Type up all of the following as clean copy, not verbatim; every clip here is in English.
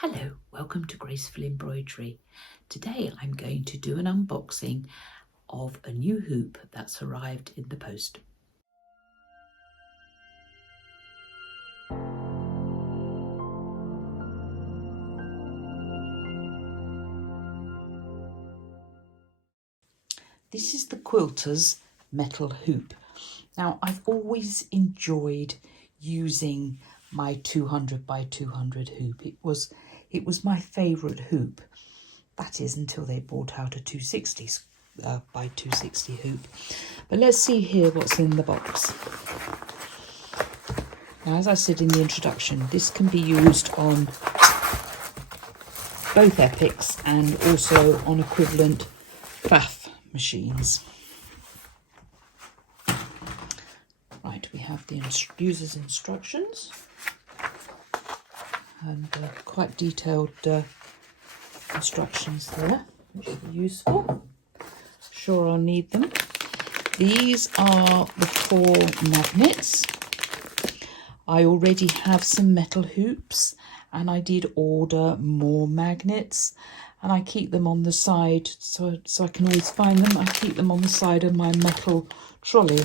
Hello, welcome to Graceful Embroidery. Today I'm going to do an unboxing of a new hoop that's arrived in the post. This is the Quilter's metal hoop. Now I've always enjoyed using my 200 by 200 hoop. It was my favourite hoop. That is until they brought out a 260 by 260 hoop. But let's see here what's in the box. Now, as I said in the introduction, this can be used on both Epics and also on equivalent FAF machines. Right, we have the user's instructions and quite detailed instructions there, which will be useful. Sure, I'll need them. These are the 4 magnets. I already have some metal hoops and I did order more magnets, and I keep them on the side so I can always find them. I keep them on the side of my metal trolley.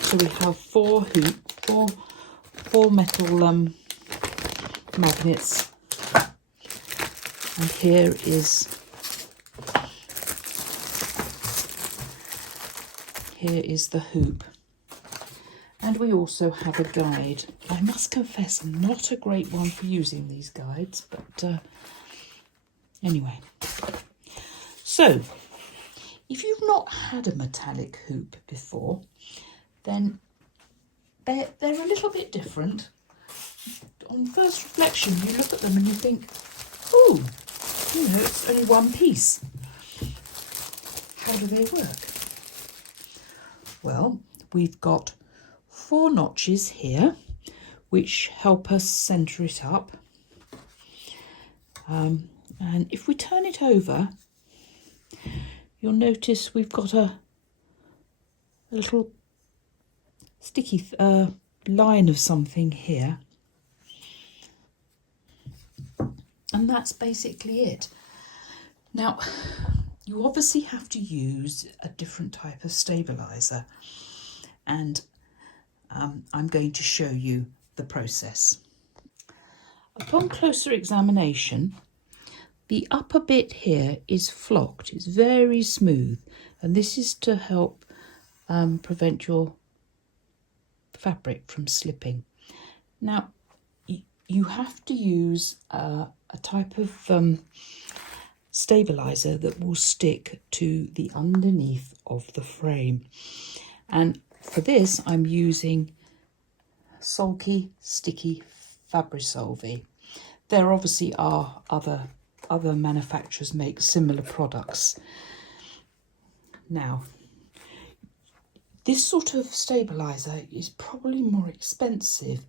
So we have 4 metal magnets, and here is the hoop. And we also have a guide. I must confess, I'm not a great one for using these guides, but anyway. So, if you've not had a metallic hoop before, then they're a little bit different. On first reflection, you look at them and you think, oh, you know, it's only one piece. How do they work? Well, we've got 4 notches here, which help us centre it up. And if we turn it over, you'll notice we've got a little sticky line of something here. And that's basically it. Now, you obviously have to use a different type of stabiliser, and I'm going to show you the process. Upon closer examination, the upper bit here is flocked. It's very smooth, and this is to help prevent your fabric from slipping. Now, you have to use a type of stabiliser that will stick to the underneath of the frame, and for this I'm using Sulky Sticky Fabrisolvi. There obviously are other manufacturers make similar products. Now, this sort of stabiliser is probably more expensive,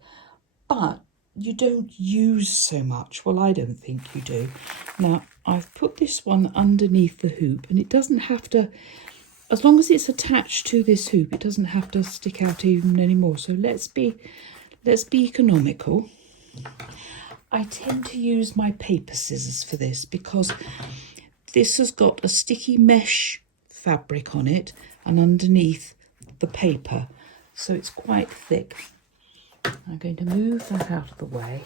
but you don't use so much. Well, I don't think you do. Now, I've put this one underneath the hoop, and it doesn't have to, as long as it's attached to this hoop, it doesn't have to stick out even anymore. So let's be economical. I tend to use my paper scissors for this because this has got a sticky mesh fabric on it and underneath the paper, so it's quite thick. I'm going to move that out of the way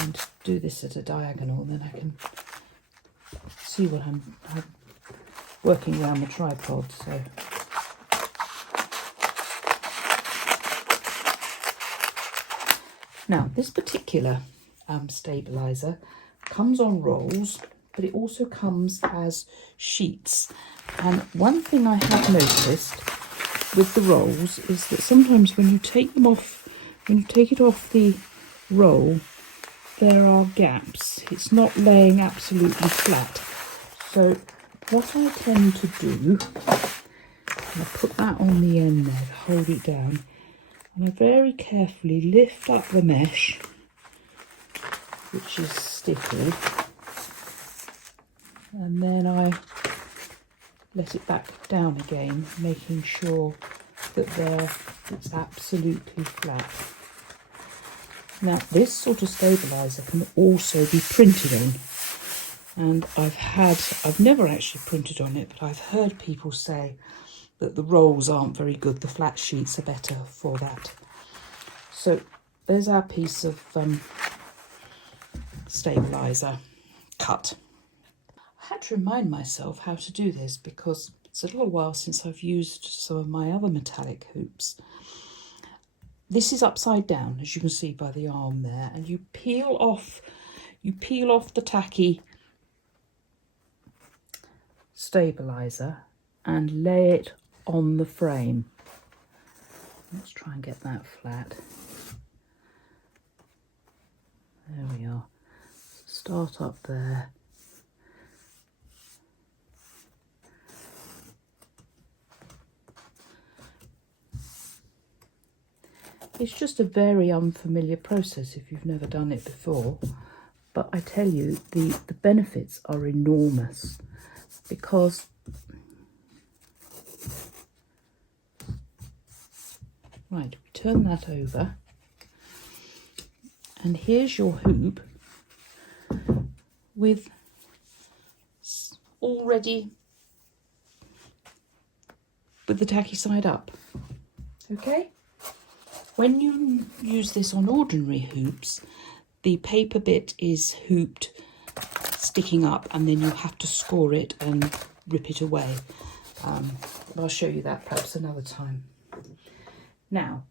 and do this at a diagonal, then I can see what I'm working around the tripod. So now this particular stabiliser comes on rolls, but it also comes as sheets. And one thing I have noticed with the rolls is that sometimes when you take them off, when you take it off the roll, there are gaps. It's not laying absolutely flat. So what I tend to do, I put that on the end there to hold it down, and I very carefully lift up the mesh, which is sticky, and then I let it back down again, making sure that it's absolutely flat. Now this sort of stabiliser can also be printed on, and I've never actually printed on it, but I've heard people say that the rolls aren't very good, the flat sheets are better for that. So there's our piece of stabiliser cut. I had to remind myself how to do this because it's a little while since I've used some of my other metallic hoops. This is upside down, as you can see by the arm there, and you peel off the tacky stabiliser and lay it on the frame. Let's try and get that flat. There we are. Start up there. It's just a very unfamiliar process if you've never done it before, but I tell you, the benefits are enormous, because right, we turn that over, and here's your hoop with already with the tacky side up. Okay? When you use this on ordinary hoops, the paper bit is hooped, sticking up, and then you have to score it and rip it away. I'll show you that perhaps another time. Now,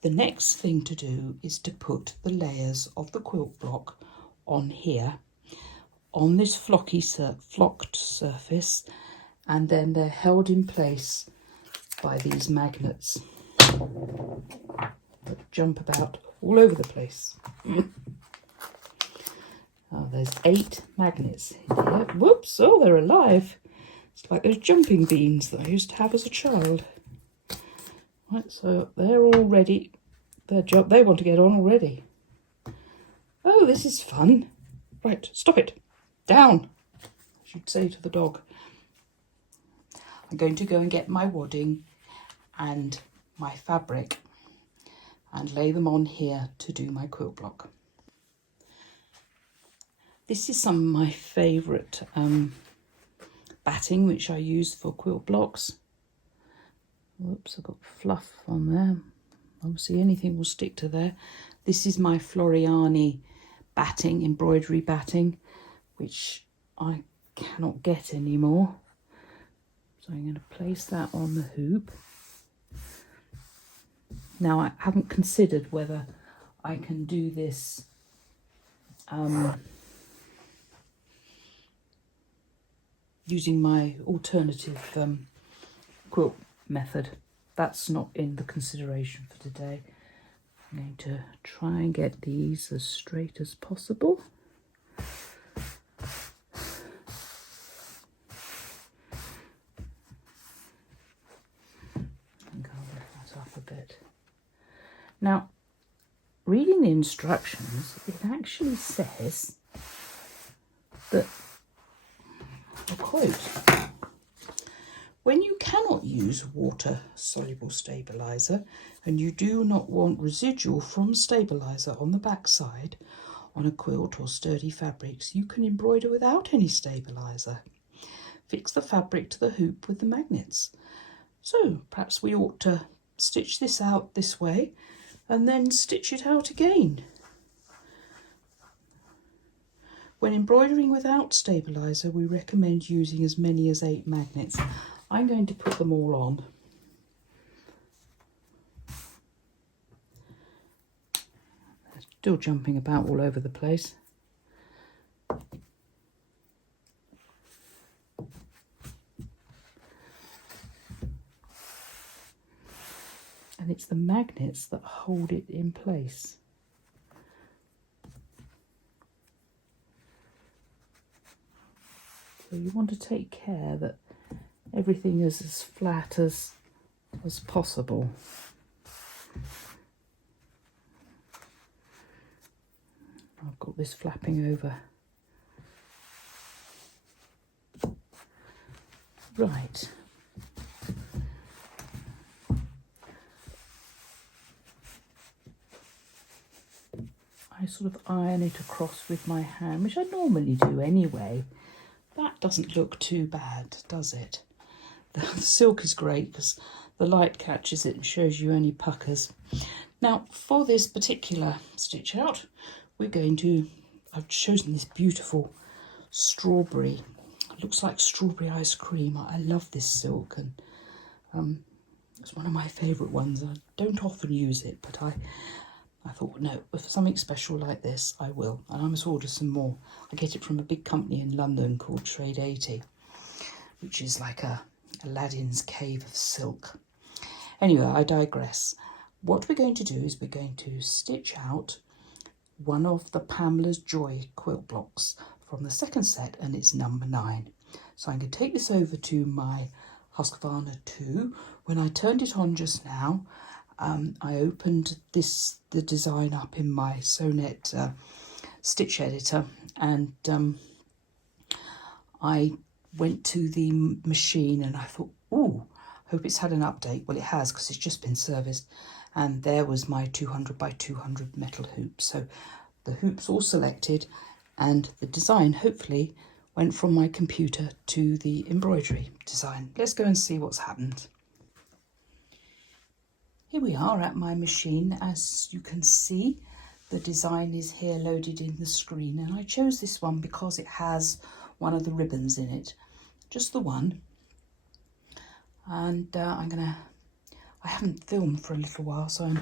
the next thing to do is to put the layers of the quilt block on here, on this flocked surface, and then they're held in place by these magnets that jump about all over the place. Oh, there's 8 magnets in here. Whoops, oh, they're alive. It's like those jumping beans that I used to have as a child. Right, so they're all ready. They want to get on already. Oh, this is fun. Right, stop it. Down, I should say to the dog. I'm going to go and get my wadding and my fabric and lay them on here to do my quilt block. This is some of my favourite batting, which I use for quilt blocks. Whoops, I've got fluff on there. Obviously anything will stick to there. This is my Floriani batting, embroidery batting, which I cannot get anymore. So I'm going to place that on the hoop. Now, I haven't considered whether I can do this using my alternative quilt method. That's not in the consideration for today. I'm going to try and get these as straight as possible. I think I'll lift that up a bit. Now, reading the instructions, it actually says that, I'll quote, when you cannot use water-soluble stabiliser and you do not want residual from stabiliser on the backside on a quilt or sturdy fabrics, you can embroider without any stabiliser. Fix the fabric to the hoop with the magnets. So perhaps we ought to stitch this out this way and then stitch it out again. When embroidering without stabiliser, we recommend using as many as 8 magnets. I'm going to put them all on. They're still jumping about all over the place. And it's the magnets that hold it in place. So you want to take care that everything is as flat as possible. I've got this flapping over. Right. sort of iron it across with my hand, which I normally do anyway. That doesn't look too bad, does it? The silk is great because the light catches it and shows you any puckers. Now, for this particular stitch out, I've chosen this beautiful strawberry. It looks like strawberry ice cream. I love this silk, and it's one of my favourite ones. I don't often use it, but I thought, no, for something special like this, I will. And I must order some more. I get it from a big company in London called Trade 80, which is like Aladdin's cave of silk. Anyway, I digress. What we're going to do is we're going to stitch out one of the Pamela's Joy quilt blocks from the second set, and it's number 9. So I'm going to take this over to my Husqvarna 2. When I turned it on just now, I opened the design up in my Sewnet stitch editor, and I went to the machine and I thought, oh, hope it's had an update. Well, it has, because it's just been serviced. And there was my 200 by 200 metal hoop. So the hoop's all selected, and the design hopefully went from my computer to the embroidery design. Let's go and see what's happened. Here we are at my machine. As you can see, the design is here loaded in the screen, and I chose this one because it has one of the ribbons in it, just the one. And I haven't filmed for a little while, so I'm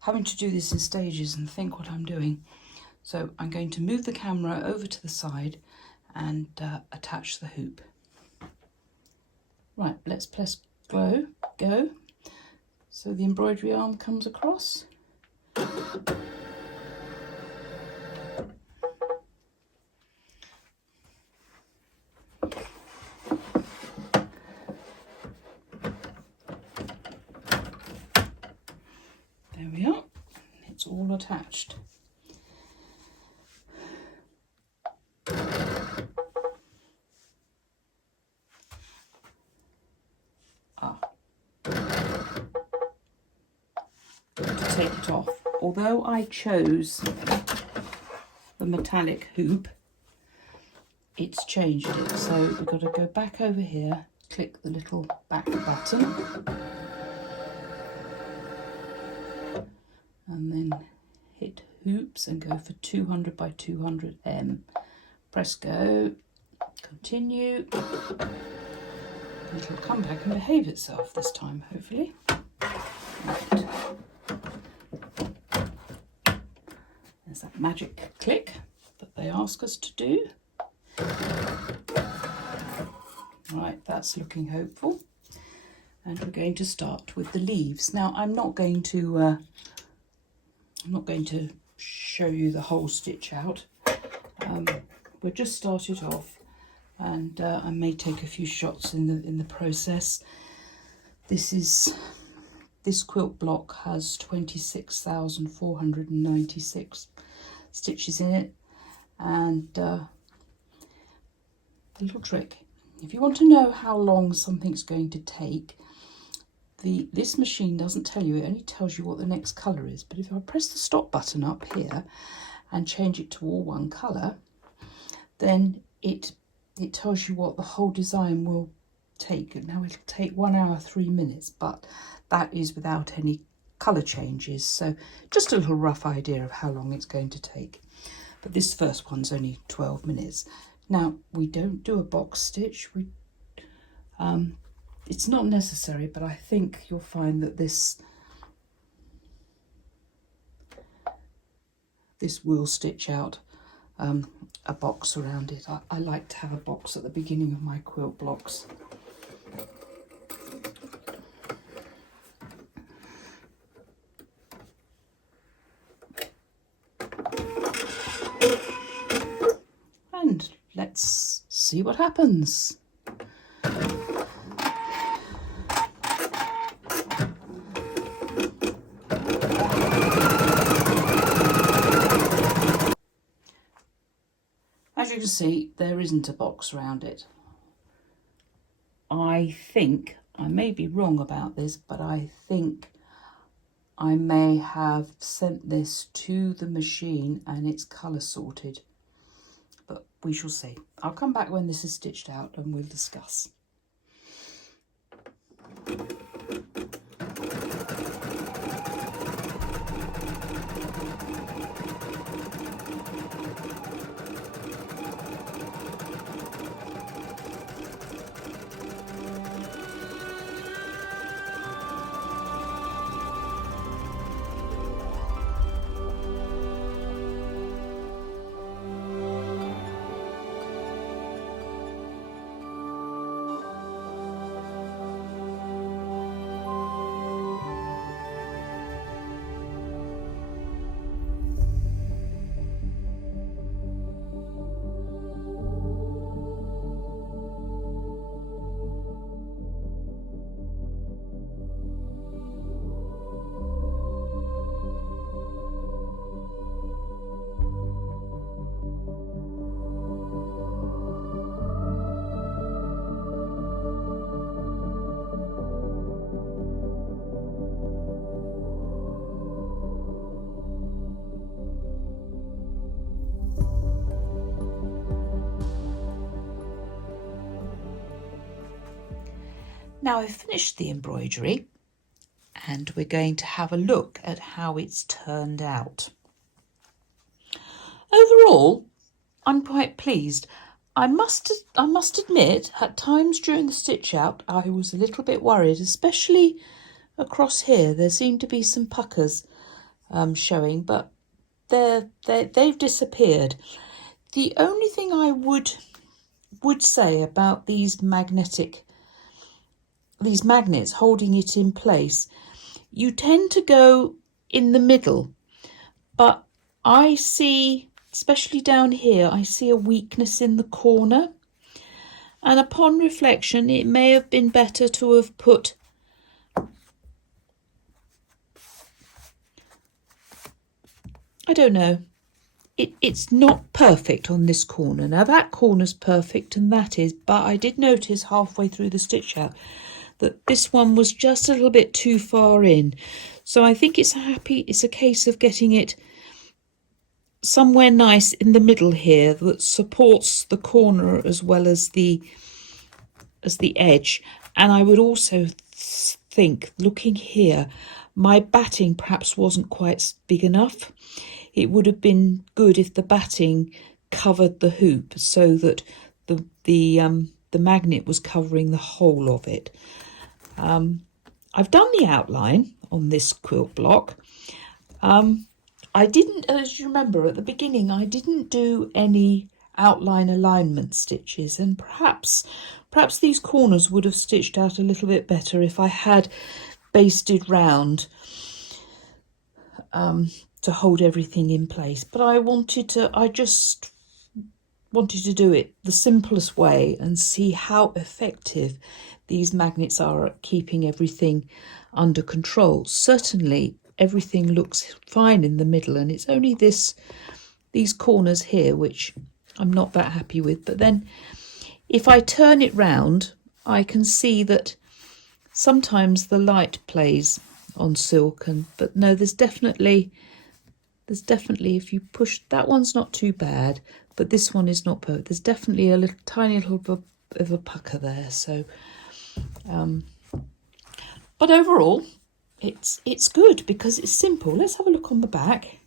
having to do this in stages and think what I'm doing. So I'm going to move the camera over to the side and attach the hoop. Right, let's press go. So the embroidery arm comes across. There we are, it's all attached. To take it off. Although I chose the metallic hoop, it's changed it. So we've got to go back over here, click the little back button, and then hit hoops and go for 200 by 200 M. Press go, continue. It'll come back and behave itself this time, hopefully. Right. There's that magic click that they ask us to do. Right, that's looking hopeful. And we're going to start with the leaves. Now, I'm not going to show you the whole stitch out. We'll just start it off, and I may take a few shots in the process. This quilt block has 26,496 stitches in it, and the little trick, if you want to know how long something's going to take, this machine doesn't tell you, it only tells you what the next colour is. But if I press the stop button up here and change it to all one colour, then it tells you what the whole design will take. Now it'll take 1 hour 3 minutes, but that is without any colour changes, so just a little rough idea of how long it's going to take. But this first one's only 12 minutes. Now, we don't do a box stitch. It's not necessary, but I think you'll find that this will stitch out a box around it. I like to have a box at the beginning of my quilt blocks. And let's see what happens. As you can see, there isn't a box around it. I think, I may be wrong about this, but I think I may have sent this to the machine and it's colour sorted, but we shall see. I'll come back when this is stitched out and we'll discuss. Now I've finished the embroidery and we're going to have a look at how it's turned out. Overall, I'm quite pleased. I must admit, at times during the stitch out, I was a little bit worried, especially across here. There seemed to be some puckers showing, but they've disappeared. The only thing I would say about these magnets holding it in place, you tend to go in the middle, but I see, especially down here, I see a weakness in the corner, and upon reflection it may have been better to have put I don't know, it's not perfect on this corner. Now that corner's perfect and that is, but I did notice halfway through the stitch out that this one was just a little bit too far in. So I think it's a case of getting it somewhere nice in the middle here that supports the corner as well as the edge. And I would also think, looking here, my batting perhaps wasn't quite big enough. It would have been good if the batting covered the hoop so that the magnet was covering the whole of it. I've done the outline on this quilt block. I didn't, as you remember at the beginning, I didn't do any outline alignment stitches, and perhaps these corners would have stitched out a little bit better if I had basted round to hold everything in place. But I just wanted to do it the simplest way and see how effective these magnets are at keeping everything under control. Certainly everything looks fine in the middle, and it's only these corners here which I'm not that happy with. But then if I turn it round, I can see that sometimes the light plays on silk, but no, there's definitely if you push, that one's not too bad, but this one is not perfect. There's definitely a little tiny little of a pucker there. So but overall it's good because it's simple. Let's have a look on the back.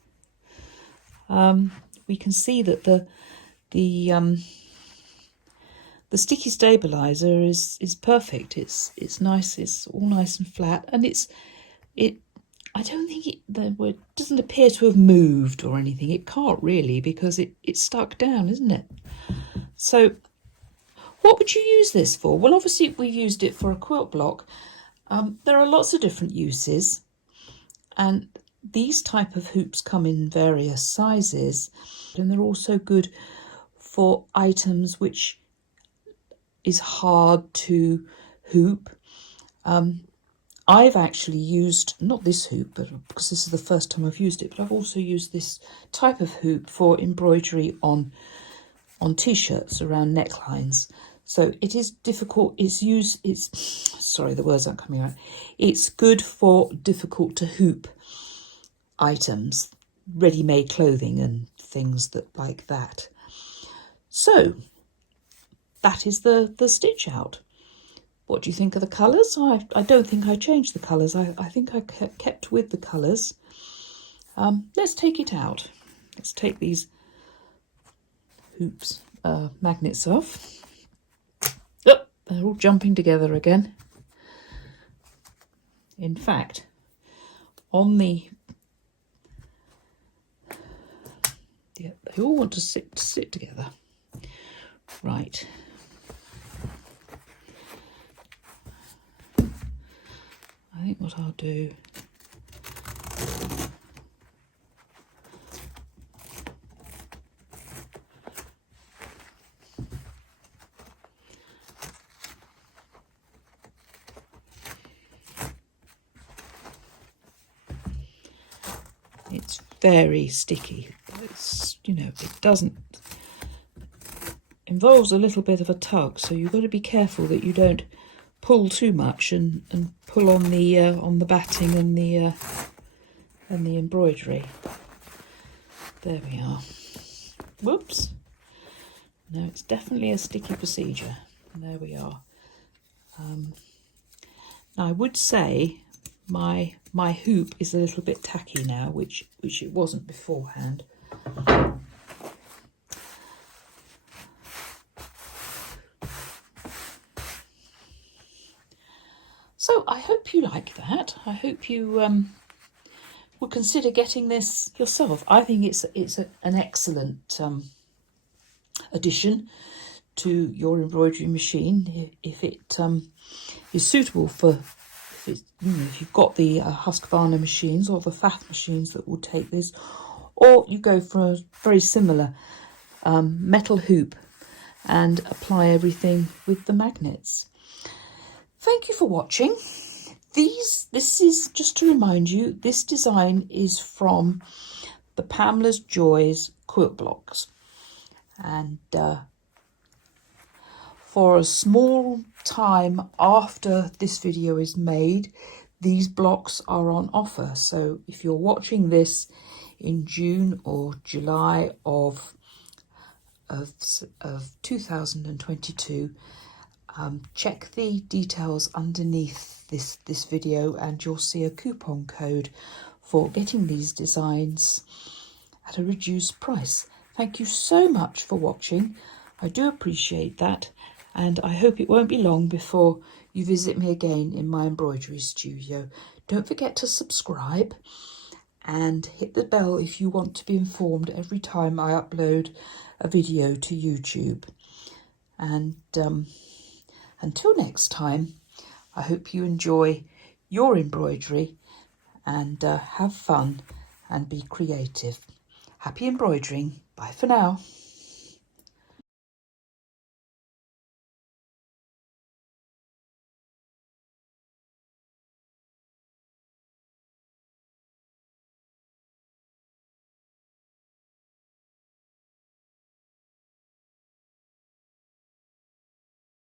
We can see that the sticky stabilizer is perfect. It's nice. It's all nice and flat, and I don't think it doesn't appear to have moved or anything. It can't really, because it's stuck down, isn't it? So what would you use this for? Well, obviously we used it for a quilt block. There are lots of different uses, and these type of hoops come in various sizes, and they're also good for items which is hard to hoop. I've actually used, not this hoop, but because this is the first time I've used it, but I've also used this type of hoop for embroidery on t-shirts around necklines. So it is difficult. Sorry, the words aren't coming out. It's good for difficult to hoop items, ready-made clothing and things that like that. So that is the stitch out. What do you think of the colours? I don't think I changed the colours. I think I kept with the colours. Let's take it out. Let's take these hoops magnets off. Oh, they're all jumping together again. In fact, on the they all want to sit together. Right. I think what I'll do, it's very sticky. It's, you know, it doesn't, involves a little bit of a tug, so you've got to be careful that you don't pull too much and pull on the batting and the embroidery. There we are. Whoops. No, it's definitely a sticky procedure. There we are. Now I would say my hoop is a little bit tacky now, which it wasn't beforehand. So I hope you like that. I hope you will consider getting this yourself. I think it's an excellent addition to your embroidery machine if it is suitable for, if you've got the Husqvarna machines or the Fath machines that will take this, or you go for a very similar metal hoop and apply everything with the magnets. Thank you for watching. This is, just to remind you, this design is from the Pamela's Joys quilt blocks, and for a small time after this video is made, these blocks are on offer. So if you're watching this in June or July of 2022, check the details underneath this video and you'll see a coupon code for getting these designs at a reduced price. Thank you so much for watching. I do appreciate that, and I hope it won't be long before you visit me again in my embroidery studio. Don't forget to subscribe and hit the bell if you want to be informed every time I upload a video to YouTube. And until next time, I hope you enjoy your embroidery and have fun and be creative. Happy embroidering. Bye for now.